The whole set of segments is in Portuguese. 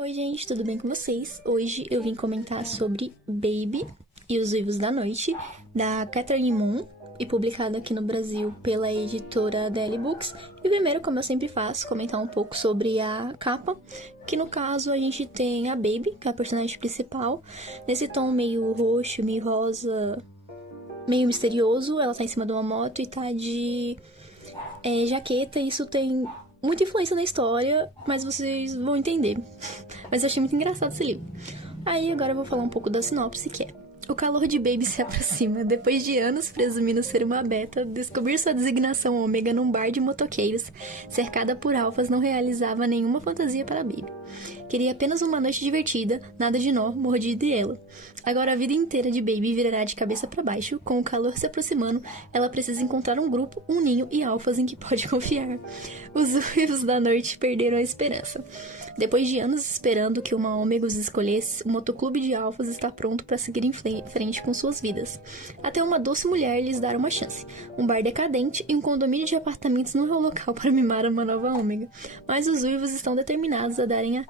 Oi, gente, tudo bem com vocês? Hoje eu vim comentar sobre Baby e os Uivos da Noite, da Catherine Moon, e publicado aqui no Brasil pela editora Deli Books. E primeiro, como eu sempre faço, comentar um pouco sobre a capa, que no caso a gente tem a Baby, que é a personagem principal, nesse tom meio roxo, meio rosa, meio misterioso. Ela tá em cima de uma moto e tá de jaqueta, e isso tem muita influência na história, mas vocês vão entender. Mas eu achei muito engraçado esse livro. Aí agora eu vou falar um pouco da sinopse, que é: o calor de Baby se aproxima. Depois de anos presumindo ser uma beta, descobrir sua designação ômega num bar de motoqueiros, cercada por alfas, não realizava nenhuma fantasia para Baby. Queria apenas uma noite divertida, nada de nó, mordida e ela. Agora a vida inteira de Baby virará de cabeça para baixo. Com o calor se aproximando, ela precisa encontrar um grupo, um ninho e alfas em que pode confiar. Os uivos da noite perderam a esperança. Depois de anos esperando que uma ômega os escolhesse, o motoclube de alfas está pronto para seguir em frente com suas vidas. Até uma doce mulher lhes dar uma chance. Um bar decadente e um condomínio de apartamentos não é o local para mimar uma nova ômega. Mas os uivos estão determinados a darem a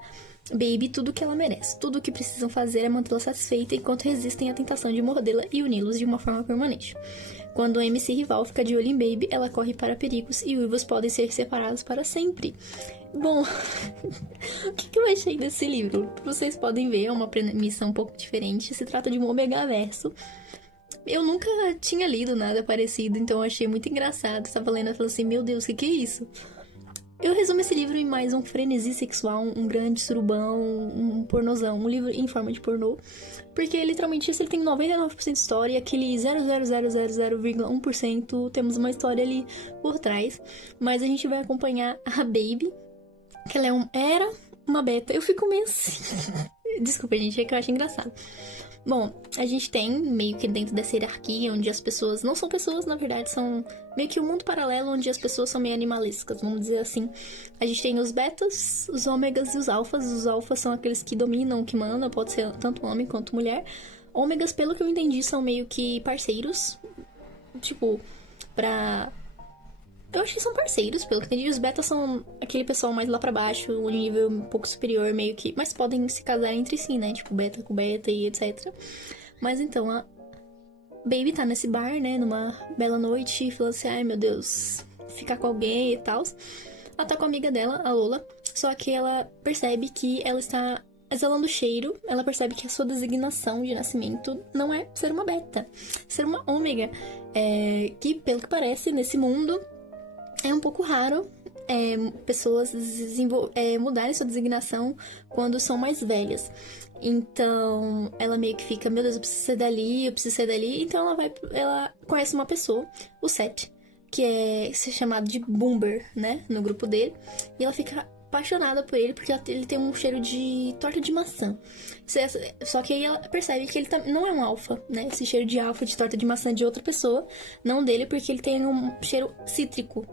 Baby tudo o que ela merece. Tudo o que precisam fazer é mantê-la satisfeita enquanto resistem à tentação de mordê-la e uni-los de uma forma permanente. Quando o MC rival fica de olho em Baby, ela corre para perigos e uivos podem ser separados para sempre. Bom, o que eu achei desse livro? Vocês podem ver, é uma premissa um pouco diferente. Se trata de um Omegaverso. Eu nunca tinha lido nada parecido, então eu achei muito engraçado. Eu tava lendo e falei assim, meu Deus, o que é isso? Eu resumo esse livro em mais um frenesi sexual, um grande surubão, um pornozão, um livro em forma de pornô. Porque, literalmente, ele tem 99% de história e aquele 0,000,1% temos uma história ali por trás. Mas a gente vai acompanhar a Baby, que ela era uma beta. Eu fico meio assim. Desculpa, gente, é que eu acho engraçado. Bom, a gente tem meio que dentro dessa hierarquia, onde as pessoas não são pessoas, na verdade, são meio que um mundo paralelo, onde as pessoas são meio animalescas, vamos dizer assim. A gente tem os betas, os ômegas e os alfas. Os alfas são aqueles que dominam, que mandam, pode ser tanto homem quanto mulher. Ômegas, pelo que eu entendi, são meio que parceiros, tipo, pra... Eu acho que são parceiros, pelo que eu entendi. Os betas são aquele pessoal mais lá pra baixo, um nível um pouco superior, meio que... Mas podem se casar entre si, né? Tipo, beta com beta e etc. Mas então, a Baby tá nesse bar, né? Numa bela noite, e fala assim, ai meu Deus, ficar com alguém e tal. Ela tá com a amiga dela, a Lola. Só que ela percebe que ela está exalando cheiro. Ela percebe que a sua designação de nascimento não é ser uma beta, ser uma ômega. Que, pelo que parece, nesse mundo... É um pouco raro pessoas mudarem sua designação quando são mais velhas. Então, ela meio que fica, meu Deus, eu preciso ser dali, eu preciso ser dali. Então, ela conhece uma pessoa, o Seth, que é chamado de Boomber, né, no grupo dele. E ela fica apaixonada por ele, porque ele tem um cheiro de torta de maçã. Só que aí ela percebe que ele não é um alfa, né? Esse cheiro de alfa de torta de maçã de outra pessoa, não dele, porque ele tem um cheiro cítrico.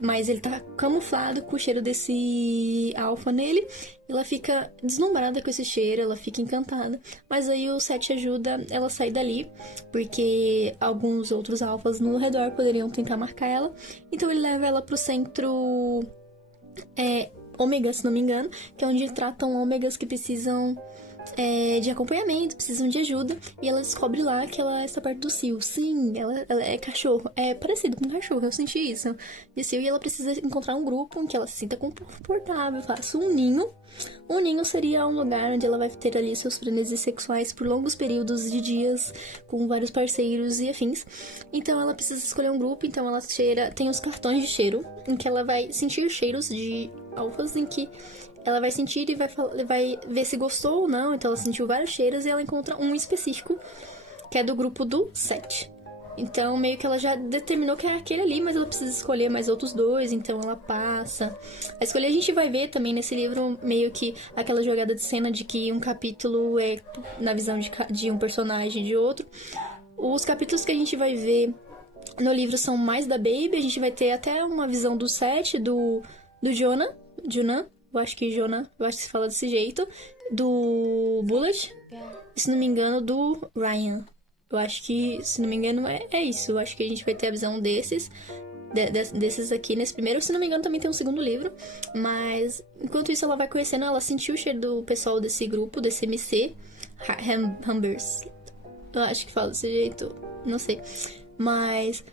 Mas ele tá camuflado com o cheiro desse alfa nele. Ela fica deslumbrada com esse cheiro, ela fica encantada. Mas aí o Seth ajuda ela a sair dali, porque alguns outros alfas no redor poderiam tentar marcar ela. Então ele leva ela pro centro ômega, se não me engano, que é onde tratam ômegas que precisam de acompanhamento, precisam de ajuda. E ela descobre lá que ela está perto do cio. Sim, ela é cachorro. É parecido com cachorro, eu senti isso. De cio, e ela precisa encontrar um grupo em que ela se sinta confortável. Faça um ninho. Um ninho seria um lugar onde ela vai ter ali seus frenesis sexuais por longos períodos de dias, com vários parceiros e afins. Então ela precisa escolher um grupo. Então ela tem os cartões de cheiro, em que ela vai sentir cheiros de alfas, em que ela vai sentir e vai ver se gostou ou não. Então ela sentiu vários cheiros e ela encontra um específico, que é do grupo do Seth. Então meio que ela já determinou que é aquele ali, mas ela precisa escolher mais outros dois. Então ela passa a escolher. A gente vai ver também nesse livro meio que aquela jogada de cena de que um capítulo é na visão de um personagem e de outro. Os capítulos que a gente vai ver no livro são mais da Baby. A gente vai ter até uma visão do Seth, do Jonan, eu acho que se fala desse jeito. Do Bullet. Se não me engano, do Ryan. Eu acho que, se não me engano, é isso. Eu acho que a gente vai ter a visão desses. desses aqui nesse primeiro. Se não me engano, também tem um segundo livro. Mas, enquanto isso, ela vai conhecendo, ela sentiu o cheiro do pessoal desse grupo, desse MC, Humbers. Eu acho que fala desse jeito, não sei. Mas,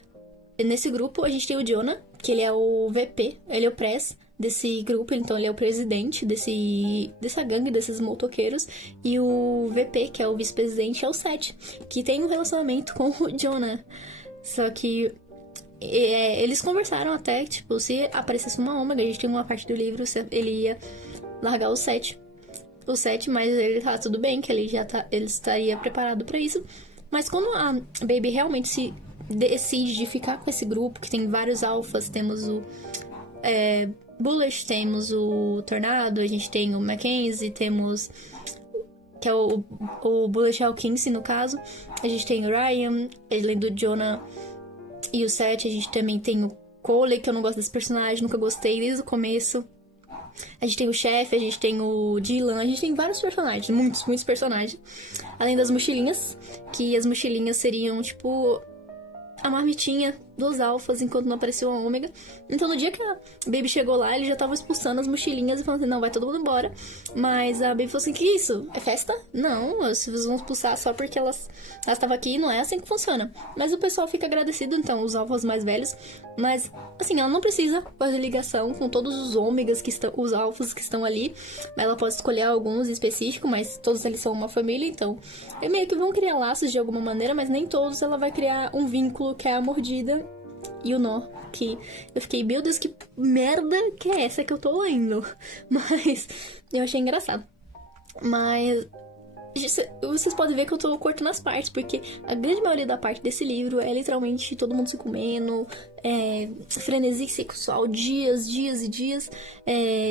nesse grupo, a gente tem o Jonah, que ele é o VP, ele é o press desse grupo, então ele é o presidente dessa gangue, desses motoqueiros. E o VP, que é o vice-presidente, é o Seth, que tem um relacionamento com o Jonah. Só que eles conversaram até, tipo, se aparecesse uma ômega, a gente tem uma parte do livro, ele ia largar o Seth, mas ele tá tudo bem, que ele estaria preparado pra isso. Mas quando a Baby realmente se decide de ficar com esse grupo, que tem vários alfas, temos o Bullet, temos o Tornado, a gente tem o Mackenzie, temos... que é o Bullet é o Kinsey, no caso. A gente tem o Ryan, além do Jonah e o Seth. A gente também tem o Cole, que eu não gosto desse personagem, nunca gostei desde o começo. A gente tem o chefe, a gente tem o Dylan, a gente tem vários personagens, muitos personagens. Além das mochilinhas, que as mochilinhas seriam, tipo, a marmitinha dos alfas enquanto não apareceu a ômega. Então, no dia que a Baby chegou lá, ele já tava expulsando as mochilinhas e falando assim, não, vai todo mundo embora. Mas a Baby falou assim, que isso? É festa? Não, vocês vão expulsar só porque elas estavam aqui, não é assim que funciona. Mas o pessoal fica agradecido, então, os alfas mais velhos. Mas, assim, ela não precisa fazer ligação com todos os ômegas que estão, os alfas que estão ali. Ela pode escolher alguns em específico, mas todos eles são uma família, então... meio que vão criar laços de alguma maneira, mas nem todos ela vai criar um vínculo que é a mordida e o nó, que eu fiquei, meu Deus, que merda que é essa que eu tô lendo? Mas eu achei engraçado. Mas vocês podem ver que eu tô cortando as partes, porque a grande maioria da parte desse livro é literalmente todo mundo se comendo, frenesi sexual, dias e dias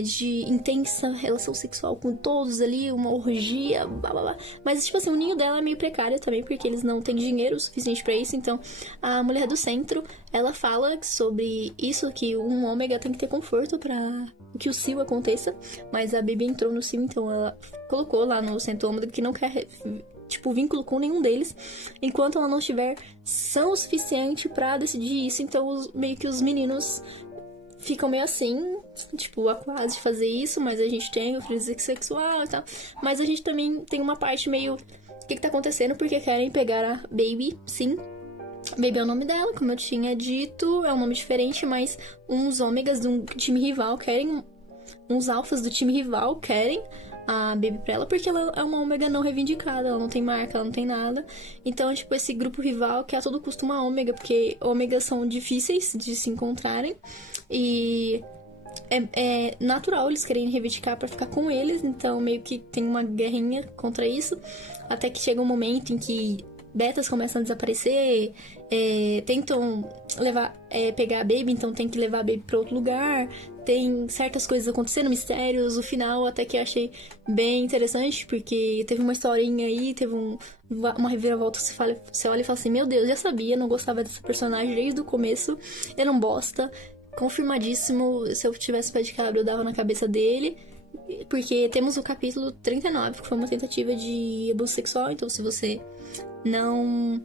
de intensa relação sexual com todos ali, uma orgia, blá blá blá. Mas, tipo assim, o ninho dela é meio precário também, porque eles não têm dinheiro suficiente pra isso. Então, a mulher do centro, ela fala sobre isso, que um ômega tem que ter conforto pra que o cio aconteça. Mas a Baby entrou no cio, então ela colocou lá no centro ômega que não quer, tipo, vínculo com nenhum deles, enquanto ela não estiver sã o suficiente pra decidir isso. Então, meio que os meninos ficam meio assim, tipo, acuados de fazer isso, mas a gente tem o frenesi sexual e tal. Mas a gente também tem uma parte meio... o que tá acontecendo? Porque querem pegar a Baby, sim. Baby é o nome dela, como eu tinha dito, é um nome diferente, mas uns ômegas de um time rival querem... uns alfas do time rival querem a Baby pra ela, porque ela é uma ômega não reivindicada, ela não tem marca, ela não tem nada. Então, tipo, esse grupo rival quer a todo custo uma ômega, porque ômegas são difíceis de se encontrarem. E é natural eles querem reivindicar pra ficar com eles, então meio que tem uma guerrinha contra isso. Até que chega um momento em que betas começam a desaparecer, tentam pegar a Baby, então tem que levar a Baby pra outro lugar. Tem certas coisas acontecendo, mistérios. O final até que eu achei bem interessante, porque teve uma historinha aí, teve uma reviravolta. Você olha e fala assim, meu Deus, já sabia, não gostava dessa personagem desde o começo. Era um bosta, confirmadíssimo. Se eu tivesse pé de cabra, eu dava na cabeça dele. Porque temos o capítulo 39, que foi uma tentativa de abuso sexual. Então, se você não...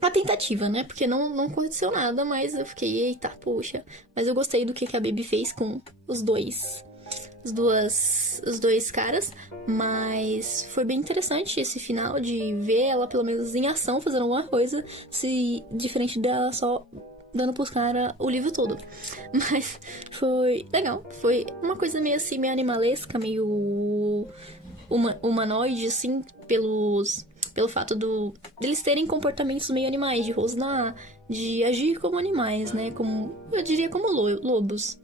uma tentativa, né? Porque não aconteceu nada, mas eu fiquei, eita, poxa. Mas eu gostei do que a Baby fez com os dois caras. Mas foi bem interessante esse final de ver ela, pelo menos, em ação, fazendo alguma coisa. Diferente dela só dando pros caras o livro todo. Mas foi legal. Foi uma coisa meio assim, meio animalesca, meio humanoide, assim, pelo fato deles terem comportamentos meio animais, de rosnar, de agir como animais, né? Como, eu diria como lobos.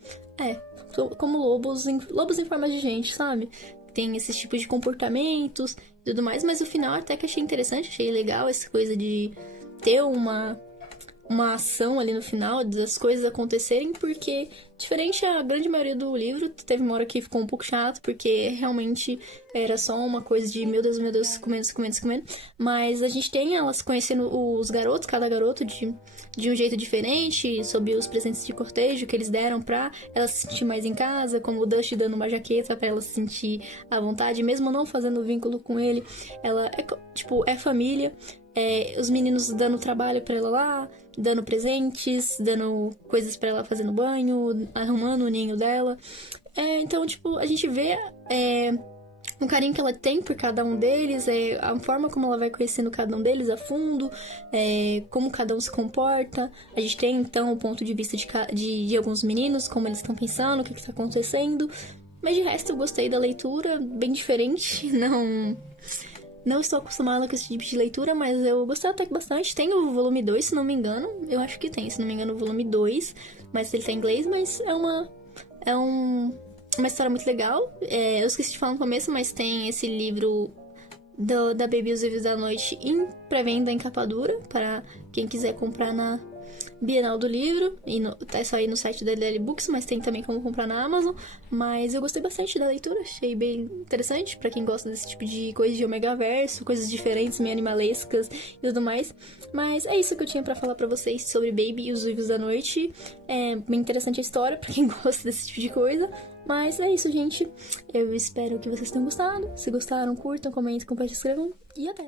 Como lobos em forma de gente, sabe? Tem esses tipos de comportamentos e tudo mais, mas o final até que achei interessante, achei legal essa coisa de ter uma ação ali no final, das coisas acontecerem, porque, diferente a grande maioria do livro, teve uma hora que ficou um pouco chato, porque realmente era só uma coisa de meu Deus, comendo. Mas a gente tem elas conhecendo os garotos, cada garoto de um jeito diferente, sobre os presentes de cortejo que eles deram pra ela se sentir mais em casa, como o Dusty dando uma jaqueta pra ela se sentir à vontade, mesmo não fazendo vínculo com ele. Ela é família. os meninos dando trabalho pra ela lá, dando presentes, dando coisas pra ela fazer no banho, arrumando o ninho dela. Então, tipo, a gente vê o carinho que ela tem por cada um deles, a forma como ela vai conhecendo cada um deles a fundo, como cada um se comporta. A gente tem, então, o ponto de vista de alguns meninos, como eles estão pensando, o que está acontecendo. Mas de resto, eu gostei da leitura, bem diferente. Não estou acostumada com esse tipo de leitura, mas eu gostei até que bastante. Tem o volume 2, se não me engano. Eu acho que tem, se não me engano, o volume 2. Mas ele tá em inglês, mas é uma história muito legal. Eu esqueci de falar no começo, mas tem esse livro da Baby e os Vídeos da Noite em pré-venda em capa dura, para quem quiser comprar na Bienal do Livro. Tá só aí no site da DL Books, mas tem também como comprar na Amazon. Mas eu gostei bastante da leitura, achei bem interessante para quem gosta desse tipo de coisa de Omegaverso, coisas diferentes, meio animalescas e tudo mais. Mas é isso que eu tinha para falar para vocês sobre Baby e os Vídeos da Noite. É bem interessante a história para quem gosta desse tipo de coisa. Mas é isso, gente. Eu espero que vocês tenham gostado. Se gostaram, curtam, comentem, compartilhem, escrevam e até!